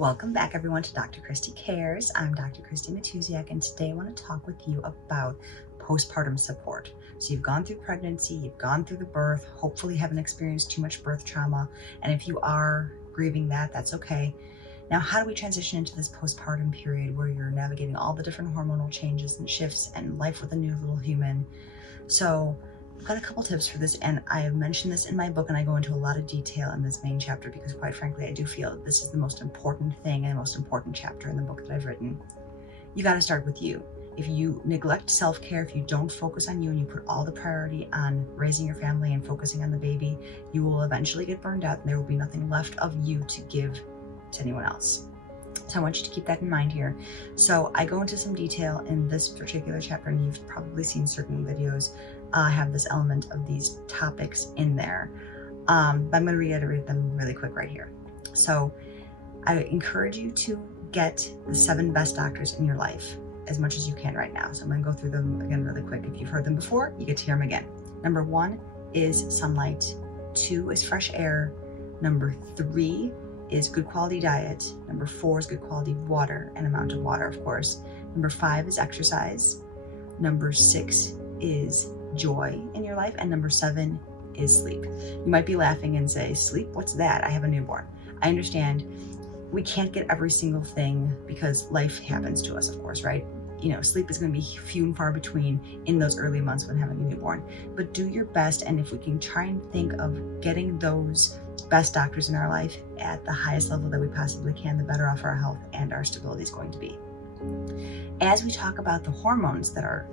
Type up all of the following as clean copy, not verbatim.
Welcome back everyone to Dr. Christy Cares. I'm Dr. Christy Matusiak, and today I want to talk with you about postpartum support. So you've gone through pregnancy, you've gone through the birth, hopefully haven't experienced too much birth trauma, and if you are grieving that, that's okay. Now, how do we transition into this postpartum period where you're navigating all the different hormonal changes and shifts and life with a new little human? So I've got a couple tips for this, and I have mentioned this in my book, and I go into a lot of detail in this main chapter because, quite frankly, I do feel that this is the most important thing and most important chapter in the book that I've written. You got to start with you. If you neglect self-care, if you don't focus on you and you put all the priority on raising your family and focusing on the baby, you will eventually get burned out and there will be nothing left of you to give to anyone else. So I want you to keep that in mind here. So I go into some detail in this particular chapter, and you've probably seen certain videos have this element of these topics in there. But I'm going to reiterate them really quick right here. So I encourage you to get the 7 best doctors in your life as much as you can right now. So I'm going to go through them again really quick. If you've heard them before, you get to hear them again. Number 1 is sunlight. 2 is fresh air. Number 3 is good quality diet. Number 4 is good quality water, and amount of water, of course. Number 5 is exercise. Number 6 is joy in your life. And number 7 is sleep. You might be laughing and say, sleep? What's that? I have a newborn. I understand we can't get every single thing because life happens to us, of course, right? You know, sleep is going to be few and far between in those early months when having a newborn, but do your best. And if we can try and think of getting those best doctors in our life at the highest level that we possibly can, the better off our health and our stability is going to be. As we talk about the hormones that are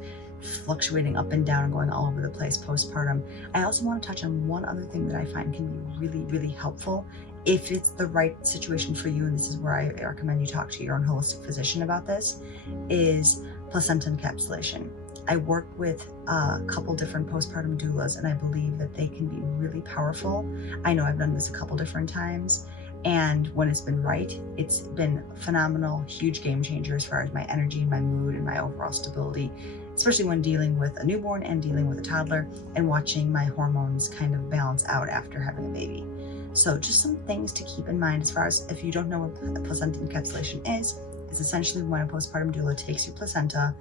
fluctuating up and down and going all over the place postpartum, I also want to touch on one other thing that I find can be really, really helpful if it's the right situation for you, and this is where I recommend you talk to your own holistic physician about this, is placenta encapsulation. I work with a couple different postpartum doulas, and I believe that they can be really powerful. I know I've done this a couple different times, and when it's been right, it's been phenomenal, huge game changer as far as my energy, my mood, and my overall stability, especially when dealing with a newborn and dealing with a toddler and watching my hormones kind of balance out after having a baby. So just some things to keep in mind as far as if you don't know what placenta encapsulation is, it's essentially when a postpartum doula takes your placenta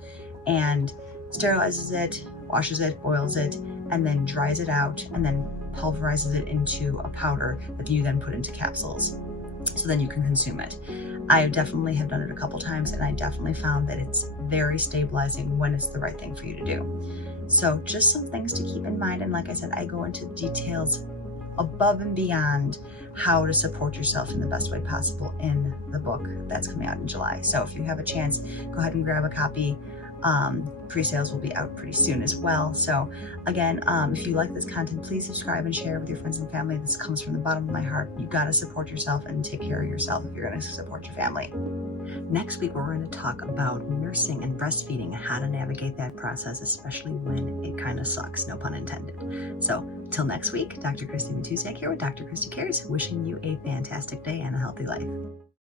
and sterilizes it, washes it, boils it, and then dries it out, and then pulverizes it into a powder that you then put into capsules. So then you can consume it. I definitely have done it a couple times, and I definitely found that it's very stabilizing when it's the right thing for you to do. So just some things to keep in mind. And like I said, I go into details above and beyond how to support yourself in the best way possible in the book that's coming out in July. So if you have a chance, go ahead and grab a copy. Pre-sales will be out pretty soon as well. So again, if you like this content, please subscribe and share with your friends and family. This comes from the bottom of my heart. You got to support yourself and take care of yourself if you're going to support your family. Next week, we're going to talk about nursing and breastfeeding and how to navigate that process, especially when it kind of sucks, no pun intended. So till next week, Dr. Christy Matusiak here with Dr. Christy Cares, wishing you a fantastic day and a healthy life.